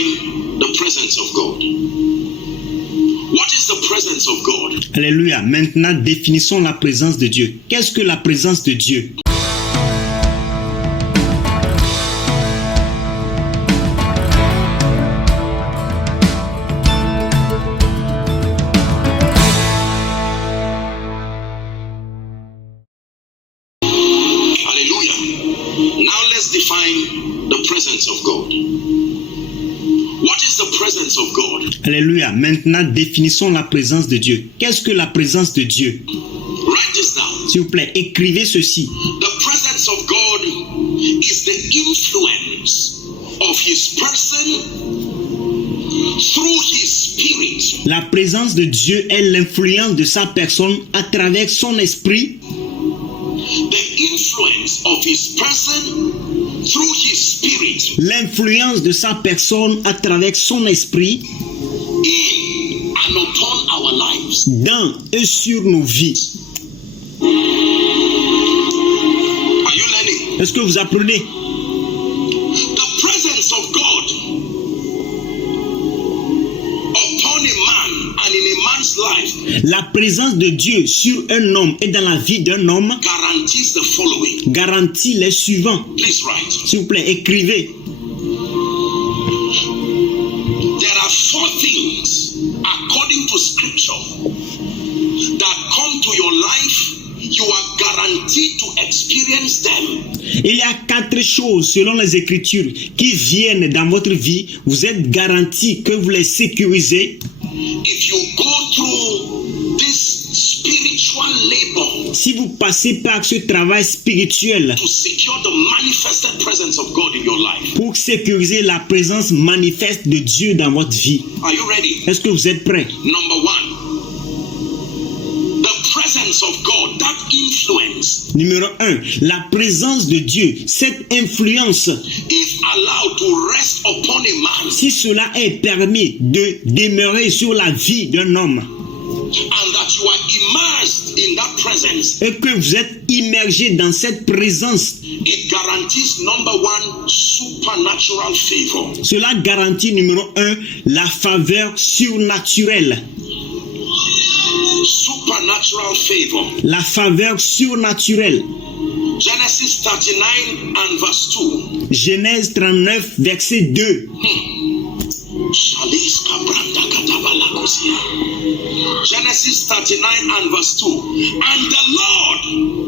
define the presence of God. What is the presence of God? Alléluia. Maintenant, définissons la présence de Dieu. Qu'est-ce que la présence de Dieu? Define the presence of God. What is the presence of God? Alléluia. Maintenant, définissons la présence de Dieu. Qu'est-ce que la présence de Dieu? Write this down. S'il vous plaît, écrivez ceci. The presence of God is the influence of His person through His Spirit. La présence de Dieu est l'influence de sa personne à travers son esprit. The influence of His person through His Spirit. L'influence de sa personne à travers son esprit. In and upon our lives. Dans et sur nos vies. Are you learning? Est-ce que vous apprenez? The presence of God upon a man and in a man's life. La présence de Dieu sur un homme et dans la vie d'un homme guarantees the following. Garantit les suivants. Please write. S'il vous plaît, écrivez. There are four things according to scripture that come to your life. You are guaranteed to experience them. Il y a 4 choses selon les Écritures qui viennent dans votre vie. Vous êtes garanti que vous les sécurisez. If you go through this spiritual labor, si vous passez par ce travail spirituel to secure the manifested presence of God in your life, pour sécuriser la présence manifeste de Dieu dans votre vie. Are you ready? Est-ce que vous êtes prêts? Number one. Presence of God, that influence. Numéro 1, la présence de Dieu, cette influence. If allowed to rest upon a man. Si cela est permis de demeurer sur la vie d'un homme. And that you are immersed in that presence. Et que vous êtes immergé dans cette présence. It guarantees number one, supernatural favor. Cela garantit numéro 1, la faveur surnaturelle. Supernatural favor. La faveur surnaturelle. Genesis 39 and verse 2. Genèse 39 verset 2. Genesis 39 and verse 2. And the Lord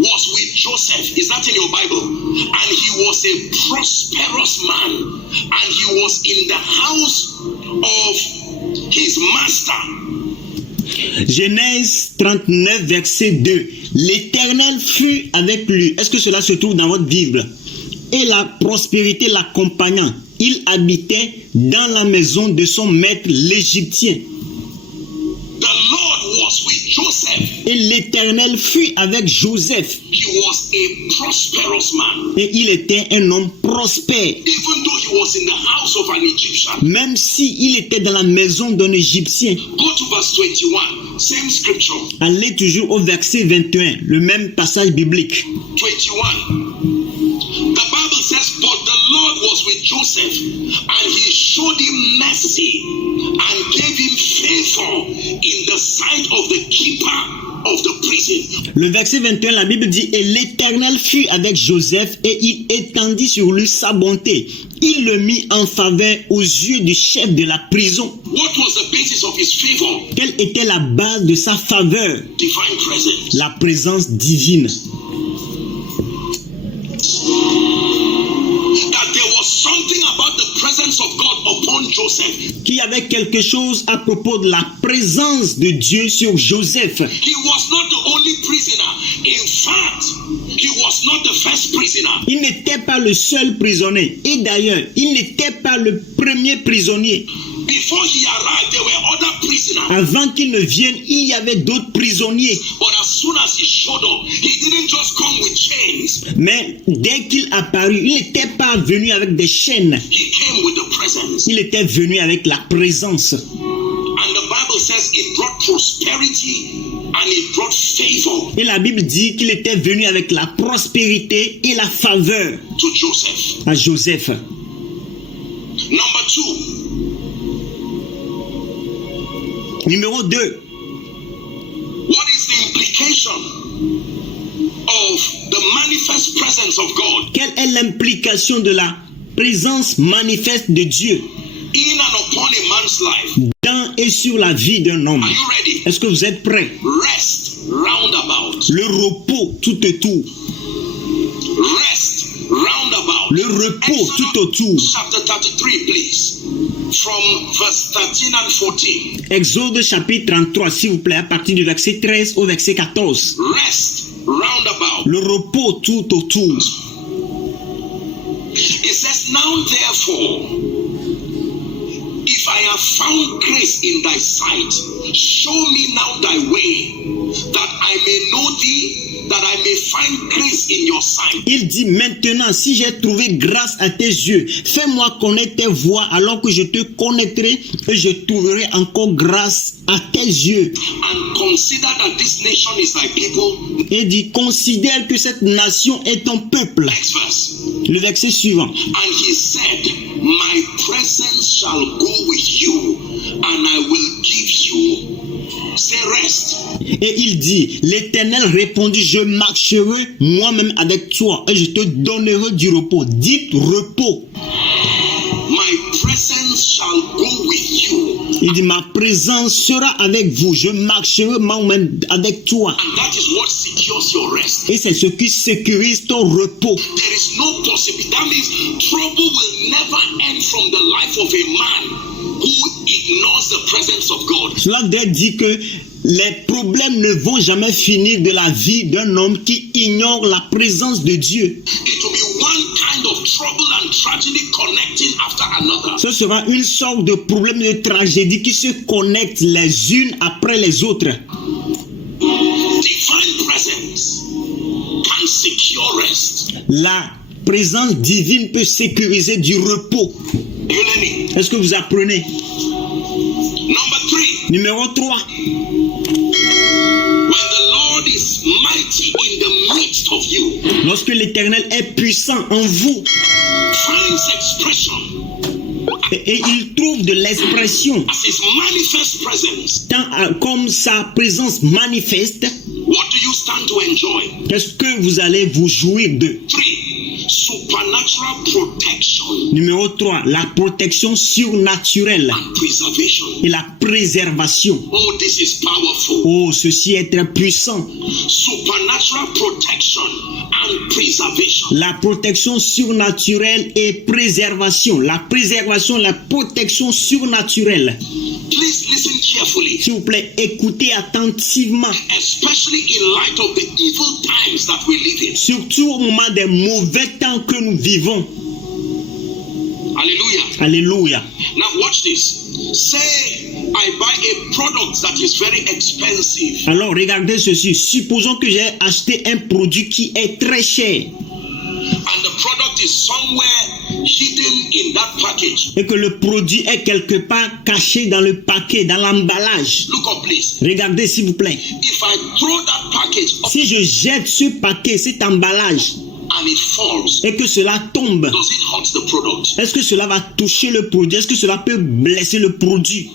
was with Joseph. Is that in your Bible? And he was a prosperous man. And he was in the house of his master. Genèse 39 verset 2. L'Éternel fut avec lui. Est-ce que cela se trouve dans votre Bible? Et la prospérité l'accompagnant. Il habitait dans la maison de son maître l'Égyptien. The Lord was with Joseph. Et l'Éternel fut avec Joseph. He was a prosperous man. Et il était un homme prospère. Even though he was in the house of an Egyptian. Même si il était dans la maison d'un Égyptien. Go to verse 21. Same scripture. Allez toujours au verset 21, le même passage biblique. 21. The Bible says, but the Lord was with Joseph, and he showed him mercy and gave him favor in the sight of the keeper of the prison. Le verset 21, la Bible dit, et l'Éternel fut avec Joseph et il étendit sur lui sa bonté. Il le mit en faveur aux yeux du chef de la prison. What was the basis of his favor? Quelle était la base de sa faveur? Divine presence. La présence divine. That there was something about the presence of God upon Joseph. Qu'il y avait quelque chose à propos de la présence de Dieu sur Joseph. He was not the only prisoner. In fact, he was not the first prisoner. Il n'était pas le seul prisonnier. Et d'ailleurs, il n'était pas le premier prisonnier. Before he arrived, there were other prisoners. Avant qu'il ne vienne, il y avait d'autres prisonniers. But as soon as he showed up, he didn't just come with chains. Mais dès qu'il apparut, il n'était pas venu avec des chaînes. He came with the presence. Il était venu avec la présence. And the Bible says it brought prosperity and it brought favor. Et la Bible dit qu'il était venu avec la prospérité et la faveur to Joseph. à Joseph. Number 2. Numéro 2. What is the implication of the manifest presence of God Quelle est l'implication de la présence manifeste de Dieu in and upon a man's life? dans et sur la vie d'un homme? Are you ready? Est-ce que vous êtes prêts? Rest roundabout. Le repos tout autour. Rest roundabout. Le repos tout autour. Chapter 33, please. From verse 13 and 14. Exode chapitre 33, s'il vous plaît, à partir du verset 13 au verset 14. Rest roundabout. Le repos tout autour. It says, now therefore, if I have found grace in thy sight, show me now thy way, that I may know thee, that I may find grace in your sight. Il dit maintenant, si j'ai trouvé grâce à tes yeux, fais-moi connaître tes voies, alors que je te connaîtrai et je trouverai encore grâce à tes yeux. And consider that this nation is thy people. Et dit, considère que cette nation est ton peuple. Next verse. Le verset suivant. And he said, my presence shall go with you, and I will give you, say, rest. Et il dit, l'Éternel répondit, je marcherai moi-même avec toi et je te donnerai du repos. Dites repos. My presence shall go with you. Il dit, ma présence sera avec vous. Je marcherai moi-même avec toi. And that is what secures your rest. Et c'est ce qui sécurise ton repos. There is no possibility. That means trouble will never end from the life of a man who ignores the presence of God. Cela veut dire que les problèmes ne vont jamais finir de la vie d'un homme qui ignore la présence de Dieu. It will be one kind of trouble and tragedy connecting after another. Ce sera une sorte de problème de tragédie qui se connectent les unes après les autres. Divine presence can secure rest. La présence divine peut sécuriser du repos. You learning? Est-ce que vous apprenez? Number 3. Numéro 3. When the Lord is mighty in the midst of you, Lorsque l'Éternel est puissant en vous finds expression et il trouve de l'expression as his manifest presence, comme sa présence manifeste, what do you stand to enjoy? qu'est-ce que vous allez vous jouir de? 3. Supernatural protection Numéro 3, la protection surnaturelle and preservation. et la préservation. Oh, this is powerful. Oh, ceci est très puissant. Supernatural protection and preservation. La protection surnaturelle et préservation. La préservation, la protection surnaturelle. Please listen carefully, S'il vous plaît, écoutez attentivement. especially in light of the evil times that we live in. Surtout au moment des mauvais temps que nous vivons. Hallelujah. Alléluia. Now watch this. Say I buy a product that is very expensive, Alors, regardez ceci. Supposons que j'ai acheté un produit qui est très cher and the product is somewhere hidden in that package. et que le produit est quelque part caché dans le paquet, dans l'emballage. Look up, please. Regardez, s'il vous plaît. If I throw that package up Si je jette ce paquet, cet emballage, and it falls, et que cela tombe, does it hurt the product? est-ce que cela va toucher le produit? Est-ce que cela peut blesser le produit?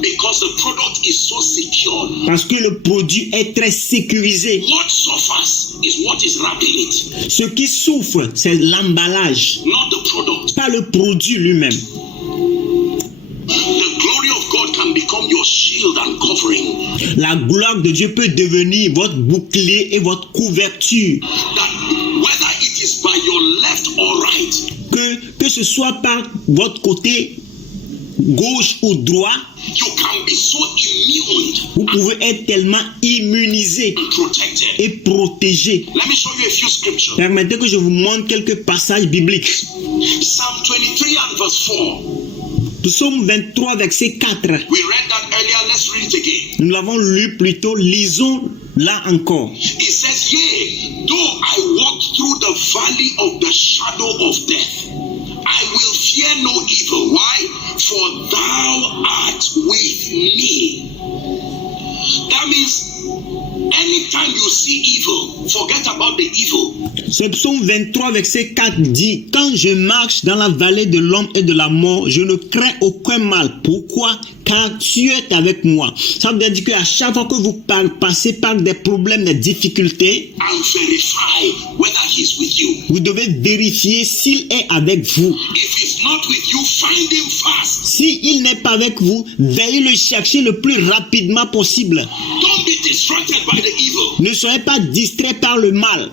Because the product is so secure. Parce que le produit est très sécurisé. What suffers is what is wrapping it, Ce qui souffre, c'est l'emballage, not the product. pas le produit lui-même. The glory of God can become your shield and covering. La gloire de Dieu peut devenir votre bouclier et votre couverture. That whether it is by your left or right, Que ce soit par votre côté gauche ou droit, you can be so immune vous pouvez être tellement immunisé and protected. et protégé. Let me show you a few scriptures. Permettez que je vous montre quelques passages bibliques. Psalm 23 and verse 4. Psaume 23, verset 4. We read that earlier. Let's read it again. Nous l'avons lu plus tôt. Lisons là encore. It says, yea, though I walk through the valley of the shadow of death, I will fear no evil. Why? For thou art with me. That means anytime you see evil, forget about the evil. Ce psaume 23, verset 4 dit: quand je marche dans la vallée de l'ombre et de la mort, je ne crains aucun mal. Pourquoi? Car tu es avec moi. Ça veut dire qu'à chaque fois que vous passez par des problèmes, des difficultés, And verify whether he's with you. vous devez vérifier s'il est avec vous. If he's not with you, find him fast. S'il n'est pas avec vous, veuillez le chercher le plus rapidement possible. Don't be distracted by the evil. Ne soyez pas distrait par le mal.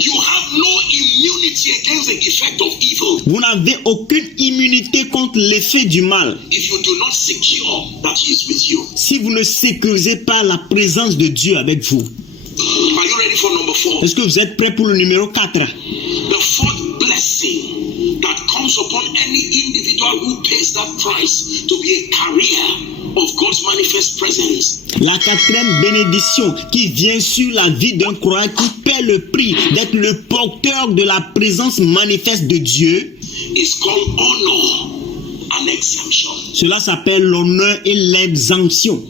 You have no immunity against the effect of evil Vous n'avez aucune immunité contre l'effet du mal if you do not secure that he is with you. si vous ne sécurisez pas la présence de Dieu avec vous. Are you ready for number 4? Est-ce que vous êtes prêts pour le numéro 4? The fourth blessing that comes upon any individual who pays that price to be a carrier of God's manifest presence La quatrième bénédiction qui vient sur la vie d'un croyant qui paie le prix d'être le porteur de la présence manifeste de Dieu, is called honor and exemption. cela s'appelle l'honneur et l'exemption.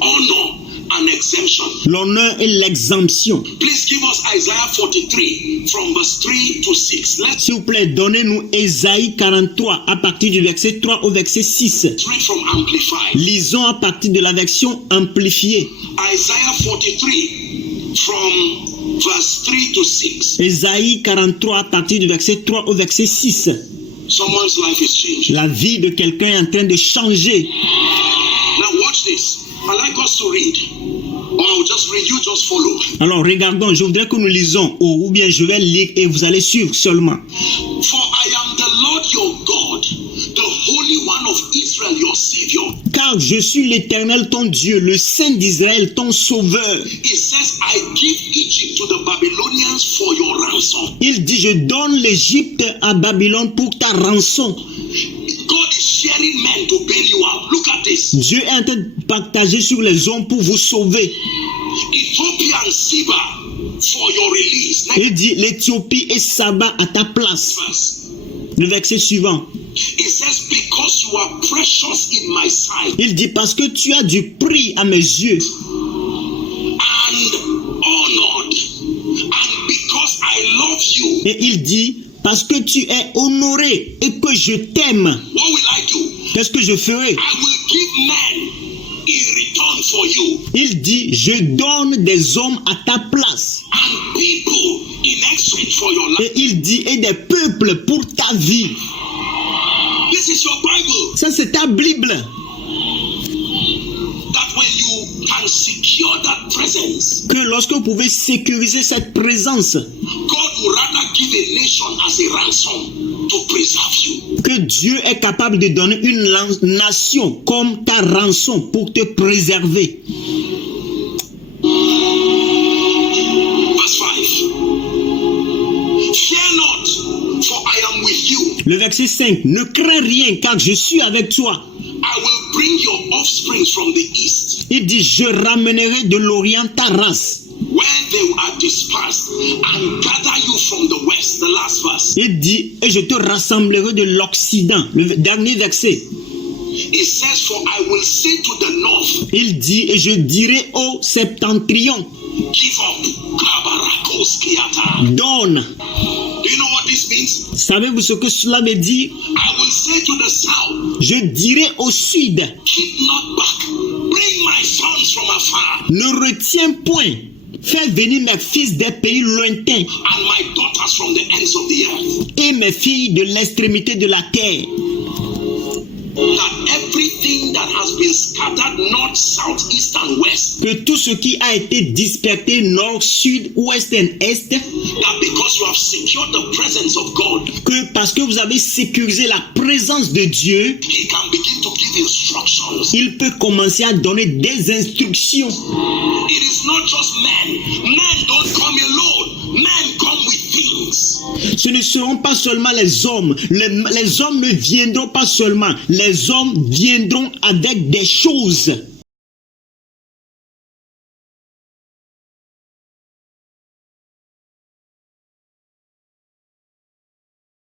Honor and exemption. L'honneur et l'exemption. Please give us Isaiah 43 from verse 3 to 6. Let's S'il vous plaît, donnez-nous Ésaïe 43 à partir du verset 3 au verset 6. read from Amplified. Lisons à partir de la version amplifiée. Isaiah 43 from verse 3 to 6. Ésaïe 43 à partir du verset 3 au verset 6. Someone's life is changing. La vie de quelqu'un est en train de changer. Now watch this. I like us to read. Or I'll just read, you just follow. Alors regardons, je voudrais que nous lisons, ou bien je vais lire et vous allez suivre seulement. For I am the Lord your God, the Holy One of Israel, your Savior. Car je suis l'Éternel ton Dieu, le Saint d'Israël ton Sauveur. It says, I give Egypt to the Babylonians for your ransom. Il dit, je donne l'Égypte à Babylone pour ta rançon. God is sharing men to bail you out. Look at this. Dieu est en train de partager sur les hommes pour vous sauver. Ethiopia and Seba for your release. Next Il dit, l'Éthiopie et Saba à ta place. verse. Le verset suivant. It says, because you are precious in my sight Il dit, parce que tu as du prix à mes yeux. and honored, and because I love you, Et il dit, parce que tu es honoré et que je t'aime, what will I do? qu'est-ce que je ferai? I will give men in return for you Il dit, je donne des hommes à ta place. and people in exchange for your life. Et il dit, et des peuples pour ta vie. This is your Bible. Ça, c'est ta Bible. That when you can secure that presence, Que lorsque vous pouvez sécuriser cette présence, God will rather give a nation as a ransom to preserve you. que Dieu est capable de donner une nation comme ta rançon pour te préserver. Verse 5. Fear not, for I am with you. Le verset 5, ne crains rien car je suis avec toi. I will bring your offspring from the east, Il dit, je ramènerai de l'Orient ta race. where they are dispersed, and gather you from the west. The last verse. Il dit, et je te rassemblerai de l'Occident. Le dernier verset. It says, for I will say to the north, Il dit, et je dirai au septentrion, give up. Kabarakoskiata. donne. Do you know what this means? Savez-vous ce que cela veut dire? I will say to the south, Je dirai au sud, keep not back. Bring my sons from afar, ne retiens point. Fais venir mes fils des pays lointains and my daughters from the ends of the earth. et mes filles de l'extrémité de la terre. That everything that has been scattered north, south, east, and west, Que tout ce qui a été dispersé nord, sud, ouest et est, that because you have secured the presence of God, que parce que vous avez sécurisé la présence de Dieu, He can begin to give instructions. il peut commencer à donner des instructions. It is not just men. Men don't come alone. Men come with things. Ce ne seront pas seulement les hommes. Les hommes ne viendront pas seulement. Les hommes viendront avec des choses.